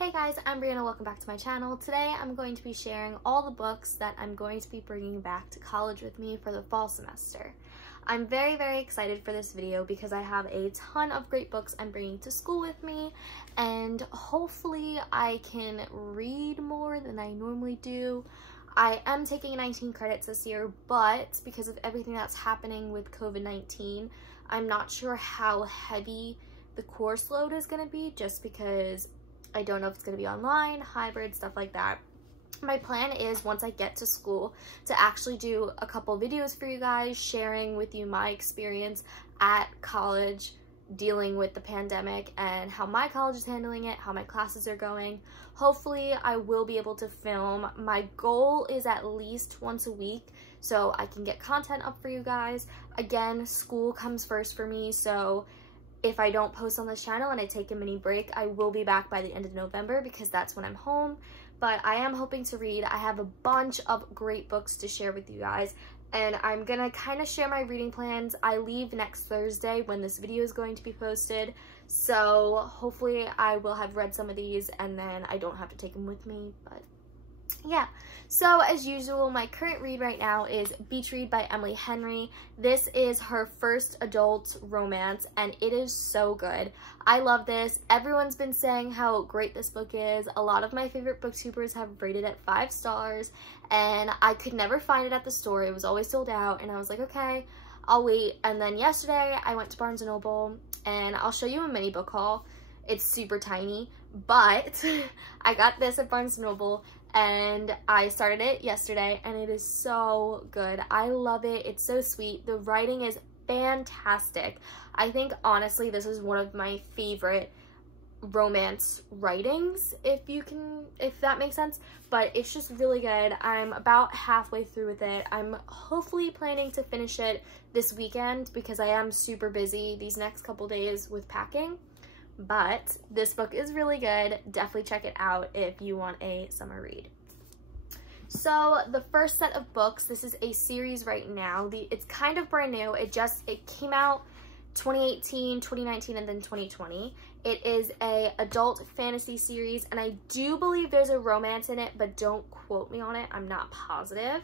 Hey guys, I'm Brianna, welcome back to my channel. Today I'm going to be sharing all the books that I'm going to be bringing back to college with me for the fall semester. I'm very excited for this video because I have a ton of great books I'm bringing to school with me, and hopefully I can read more than I normally do. I am taking 19 credits this year, but because of everything that's happening with COVID-19, I'm not sure how heavy the course load is going to be, just because I don't know if it's going to be online, hybrid, stuff like that. My plan is, once I get to school, to actually do a couple videos for you guys, sharing with you my experience at college dealing with the pandemic and how my college is handling it, how my classes are going. Hopefully I will be able to film. My goal is at least once a week so I can get content up for you guys. Again, school comes first for me, so if I don't post on this channel and I take a mini break, I will be back by the end of November because that's when I'm home. But I am hoping to read. I have a bunch of great books to share with you guys, and I'm gonna kind of share my reading plans. I leave next Thursday when this video is going to be posted, so hopefully I will have read some of these and then I don't have to take them with me. But yeah, so as usual, my current read right now is Beach Read by Emily Henry. This is her first adult romance and it is so good. I love this. Everyone's been saying how great this book is. A lot of my favorite booktubers have rated it 5 stars, and I could never find it at the store. It was always sold out, and I was like, okay, I'll wait. And then yesterday I went to Barnes & Noble, and I'll show you a mini book haul. It's super tiny, but I got this at Barnes & Noble and I started it yesterday and it is so good. I love it. It's so sweet. The writing is fantastic. I think honestly this is one of my favorite romance writings, if that makes sense, but it's just really good. I'm about halfway through with it. I'm hopefully planning to finish it this weekend because I am super busy these next couple days with packing. But this book is really good. Definitely check it out if you want a summer read. So the first set of books, this is a series right now. It's kind of brand new. It came out 2018, 2019, and then 2020. It is a adult fantasy series, and I do believe there's a romance in it, but don't quote me on it. I'm not positive.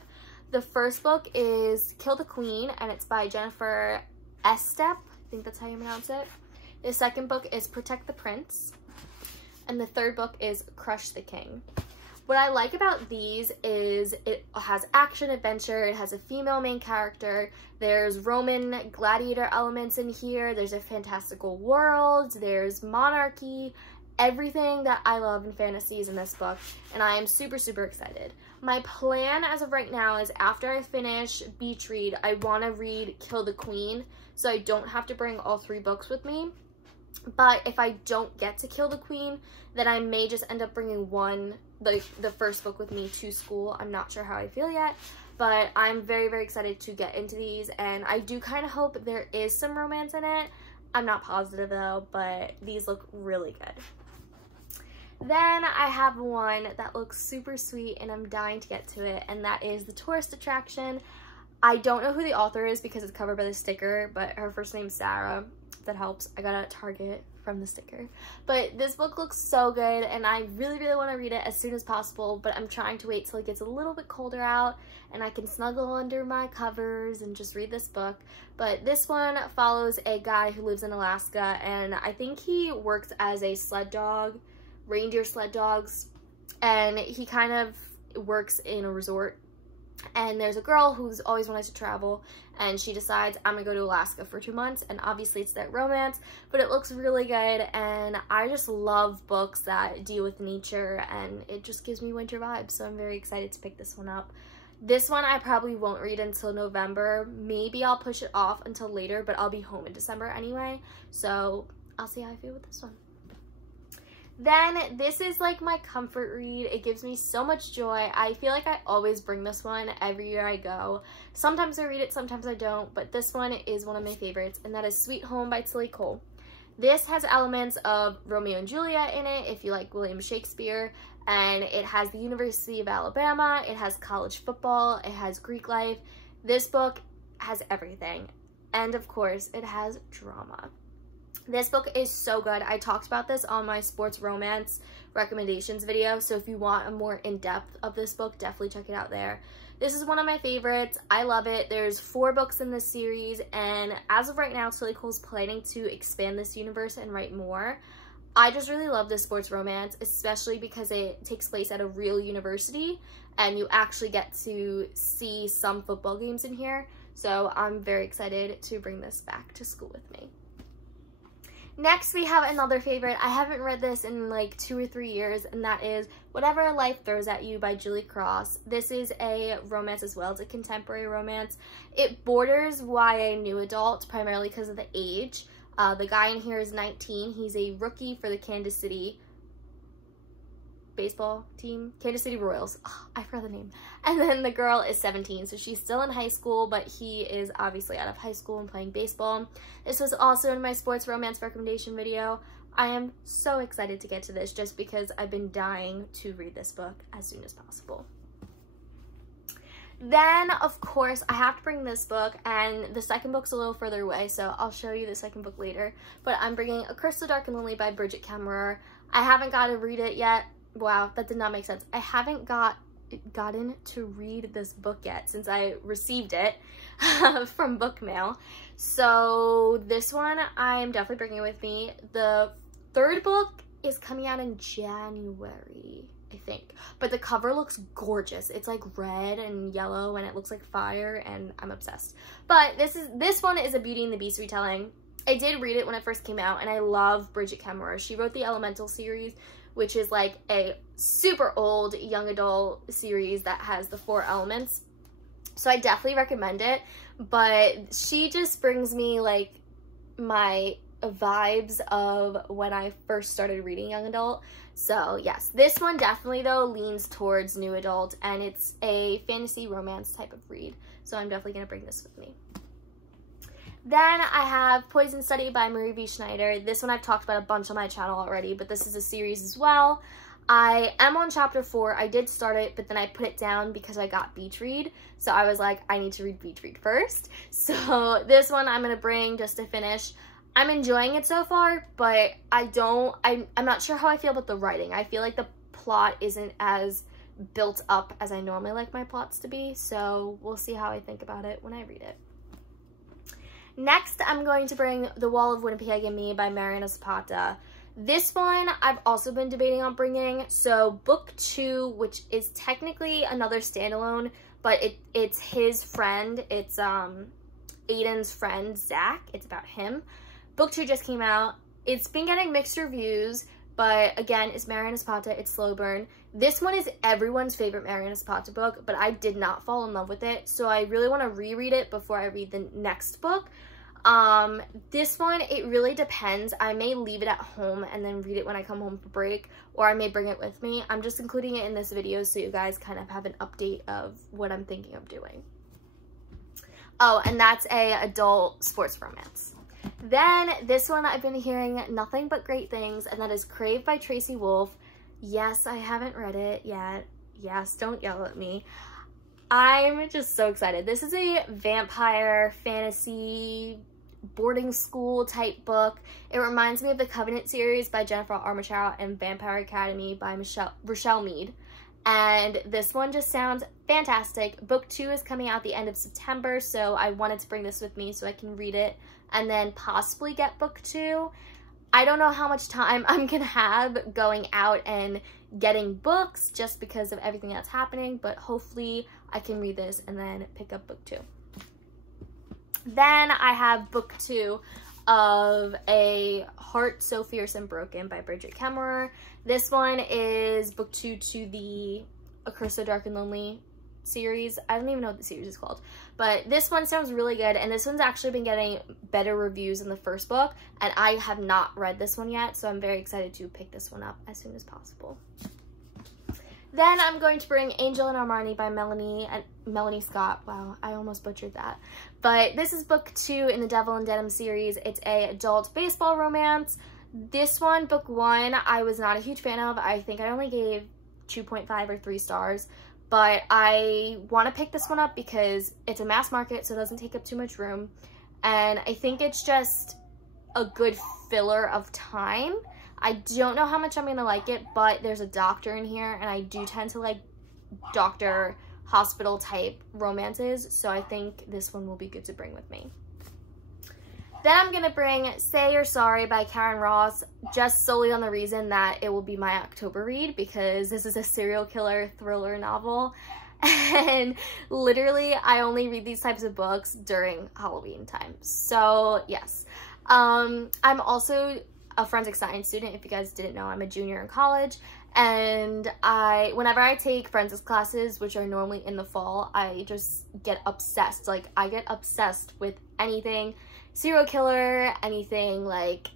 The first book is Kill the Queen, and it's by Jennifer Estep. I think that's how you pronounce it. The second book is Protect the Prince, and the third book is Crush the King. What I like about these is it has action adventure, it has a female main character, there's Roman gladiator elements in here, there's a fantastical world, there's monarchy, everything that I love in fantasy is in this book, and I am super excited. My plan as of right now is after I finish Beach Read, I want to read Kill the Queen, so I don't have to bring all 3 books with me. But if I don't get to Kill the Queen, then I may just end up bringing the first book with me to school. I'm not sure how I feel yet, but I'm very excited to get into these, and I do kind of hope there is some romance in it. I'm not positive though, but these look really good. Then I have one that looks super sweet and I'm dying to get to it, and that is The Tourist Attraction. I don't know who the author is because it's covered by the sticker, but her first name's Sarah. That helps. I got it at Target from the sticker. But this book looks so good and I really want to read it as soon as possible, but I'm trying to wait till it gets a little bit colder out and I can snuggle under my covers and just read this book. But this one follows a guy who lives in Alaska, and I think he works as a sled dog, reindeer sled dogs, and he kind of works in a resort. And there's a girl who's always wanted to travel, and she decides, I'm gonna go to Alaska for 2 months, and obviously it's that romance, but it looks really good, and I just love books that deal with nature, and it just gives me winter vibes, so I'm very excited to pick this one up. This one I probably won't read until November. Maybe I'll push it off until later, but I'll be home in December anyway, so I'll see how I feel with this one. Then this is like my comfort read. It gives me so much joy. I feel like I always bring this one every year I go. Sometimes I read it, sometimes I don't, but this one is one of my favorites, and that is Sweet Home by Tilly Cole. This has elements of Romeo and Juliet in it, if you like William Shakespeare, and it has the University of Alabama, it has college football, it has Greek life. This book has everything, and of course, it has drama. This book is so good. I talked about this on my sports romance recommendations video, so if you want a more in-depth of this book, definitely check it out there. This is one of my favorites. I love it. There's 4 books in this series, and as of right now, Silly Cole's planning to expand this universe and write more. I just really love this sports romance, especially because it takes place at a real university, and you actually get to see some football games in here, so I'm very excited to bring this back to school with me. Next, we have another favorite. I haven't read this in like 2 or 3 years, and that is Whatever Life Throws at You by Julie Cross. This is a romance as well. It's a contemporary romance. It borders YA new adult, primarily because of the age. The guy in here is 19. He's a rookie for the Kansas City baseball team, Kansas City Royals. Oh, I forgot the name. And then the girl is 17, so she's still in high school, but he is obviously out of high school and playing baseball. This was also in my sports romance recommendation video. I am so excited to get to this just because I've been dying to read this book as soon as possible. Then, of course, I have to bring this book, and the second book's a little further away, so I'll show you the second book later. But I'm bringing A Curse so Dark and Lonely by Bridget Kemmerer. I haven't got to read it yet. Wow, that did not make sense. I haven't gotten to read this book yet since I received it from book mail. So this one I'm definitely bringing with me. The third book is coming out in January, I think. But the cover looks gorgeous. It's like red and yellow and it looks like fire, and I'm obsessed. But this one is a Beauty and the Beast retelling. I did read it when it first came out, and I love Bridget Kemmerer. She wrote the Elemental series, which is like a super old young adult series that has the 4 elements. So I definitely recommend it, but she just brings me like my vibes of when I first started reading young adult. So yes, this one definitely though leans towards new adult, and it's a fantasy romance type of read. So I'm definitely gonna bring this with me. Then I have Poison Study by Marie V. Schneider. This one I've talked about a bunch on my channel already, but this is a series as well. I am on chapter 4. I did start it, but then I put it down because I got Beach Read. So I was like, I need to read Beach Read first. So this one I'm going to bring just to finish. I'm enjoying it so far, but I'm not sure how I feel about the writing. I feel like the plot isn't as built up as I normally like my plots to be. So we'll see how I think about it when I read it. Next, I'm going to bring The Wall of Winnipeg and Me by Mariana Zapata. This one I've also been debating on bringing. So book 2, which is technically another standalone, but it's his friend. It's Aiden's friend, Zach. It's about him. Book 2 just came out. It's been getting mixed reviews, but again, it's Mariana Zapata. It's slow burn. This one is everyone's favorite Mariana Zapata book, but I did not fall in love with it, so I really want to reread it before I read the next book. This one, it really depends. I may leave it at home and then read it when I come home for break, or I may bring it with me. I'm just including it in this video so you guys kind of have an update of what I'm thinking of doing. Oh, and that's a adult sports romance. Then this one I've been hearing nothing but great things, and that is Craved by Tracy Wolff. Yes, I haven't read it yet. Yes, don't yell at me. I'm just so excited. This is a vampire fantasy boarding school type book. It reminds me of the Covenant series by Jennifer Armentrout and Vampire Academy by Rochelle Mead. And this one just sounds fantastic. Book 2 is coming out the end of September, so I wanted to bring this with me so I can read it and then possibly get book 2. I don't know how much time I'm gonna have going out and getting books just because of everything that's happening, but hopefully I can read this and then pick up book 2. Then I have book 2 of A Heart So Fierce and Broken by Bridget Kemmerer. This one is book 2 to the A Curse So Dark and Lonely series. I don't even know what the series is called, but this one sounds really good, and this one's actually been getting better reviews than the first book, and I have not read this one yet, so I'm very excited to pick this one up as soon as possible. Then I'm going to bring Angel and Armani by Melanie Scott. Wow, I almost butchered that. But this is book 2 in the Devil in Denim series. It's a adult baseball romance. This one, book 1, I was not a huge fan of. I think I only gave 2.5 or 3 stars. But I want to pick this one up because it's a mass market, so it doesn't take up too much room. And I think it's just a good filler of time. I don't know how much I'm gonna like it, but there's a doctor in here, and I do tend to like doctor hospital type romances, so I think this one will be good to bring with me. Then I'm gonna bring Say You're Sorry by Karen Ross, just solely on the reason that it will be my October read, because this is a serial killer thriller novel, and literally I only read these types of books during Halloween time. So yes, I'm also a forensic science student. If you guys didn't know, I'm a junior in college, and whenever I take forensics classes, which are normally in the fall, I just get obsessed. Like, I get obsessed with anything serial killer, anything like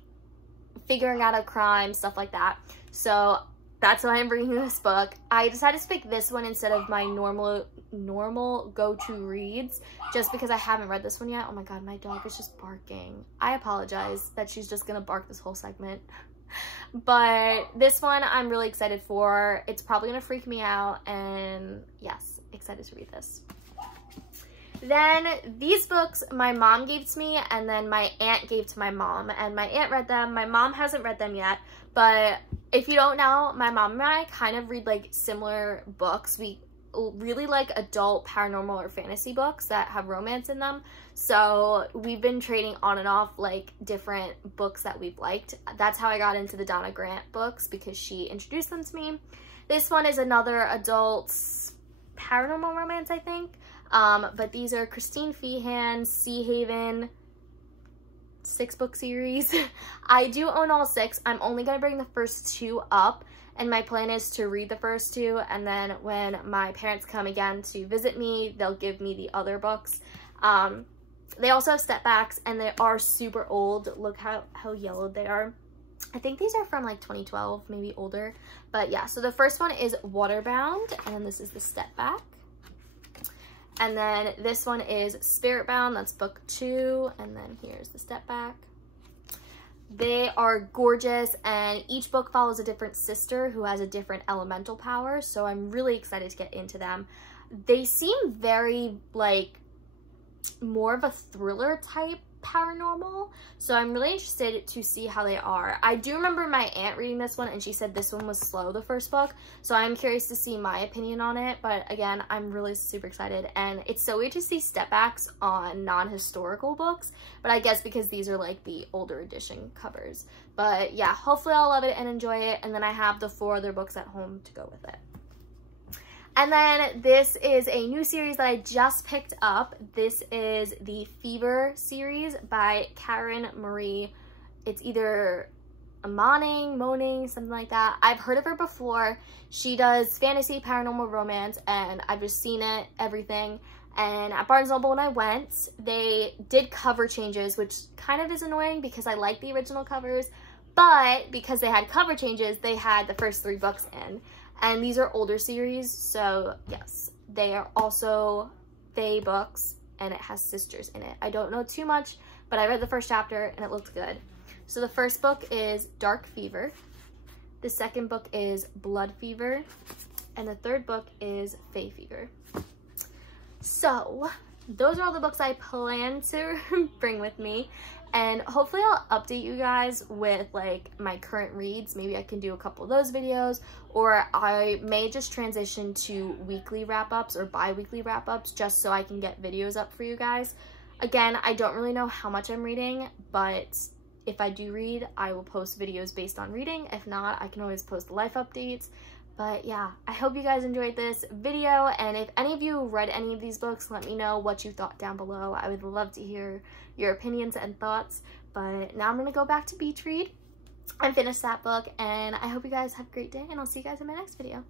figuring out a crime, stuff like that. So that's why I'm bringing this book. I decided to pick this one instead of my normal go-to reads, just because I haven't read this one yet. Oh my god, my dog is just barking. I apologize that she's just gonna bark this whole segment. But this one I'm really excited for. It's probably gonna freak me out, and yes, excited to read this. Then these books my mom gave to me, and then my aunt gave to my mom, and my aunt read them. My mom hasn't read them yet, but if you don't know, my mom and I kind of read like similar books. We really like adult paranormal or fantasy books that have romance in them, so we've been trading on and off like different books that we've liked. That's how I got into the Donna Grant books, because she introduced them to me. This one is another adult paranormal romance, I think. But these are Christine Feehan's Sea Haven 6-book series. I do own all 6. I'm only going to bring the first 2 up, and my plan is to read the first 2, and then when my parents come again to visit me, they'll give me the other books. They also have step backs, and they are super old. Look how yellowed they are. I think these are from like 2012, maybe older. But yeah, so the first one is Waterbound, and then this is the step back. And then this one is Spiritbound, that's book 2, and then here's the step back. They are gorgeous, and each book follows a different sister who has a different elemental power, so I'm really excited to get into them. They seem very, like, more of a thriller type paranormal, so I'm really interested to see how they are. I do remember my aunt reading this one, and she said this one was slow, the first book, so I'm curious to see my opinion on it. But again, I'm really super excited, and it's so weird to see step backs on non-historical books, but I guess because these are like the older edition covers. But yeah, hopefully I'll love it and enjoy it, and then I have the 4 other books at home to go with it. And then this is a new series that I just picked up. This is the Fever series by Karen Marie. It's either Moaning, something like that. I've heard of her before. She does fantasy, paranormal romance, and I've just seen it, everything. And at Barnes & Noble when I went, they did cover changes, which kind of is annoying because I like the original covers. But because they had cover changes, they had the first 3 books in. And these are older series, so yes, they are also Fae books, and it has sisters in it. I don't know too much, but I read the first chapter and it looked good. So the first book is Dark Fever, the second book is Blood Fever, and the third book is Fae Fever. So those are all the books I plan to bring with me. And hopefully I'll update you guys with like my current reads. Maybe I can do a couple of those videos, or I may just transition to weekly wrap-ups or bi-weekly wrap-ups just so I can get videos up for you guys. Again, I don't really know how much I'm reading, but if I do read, I will post videos based on reading. If not, I can always post life updates. But yeah, I hope you guys enjoyed this video, and if any of you read any of these books, let me know what you thought down below. I would love to hear your opinions and thoughts. But now I'm gonna go back to beach read and finish that book, and I hope you guys have a great day, and I'll see you guys in my next video.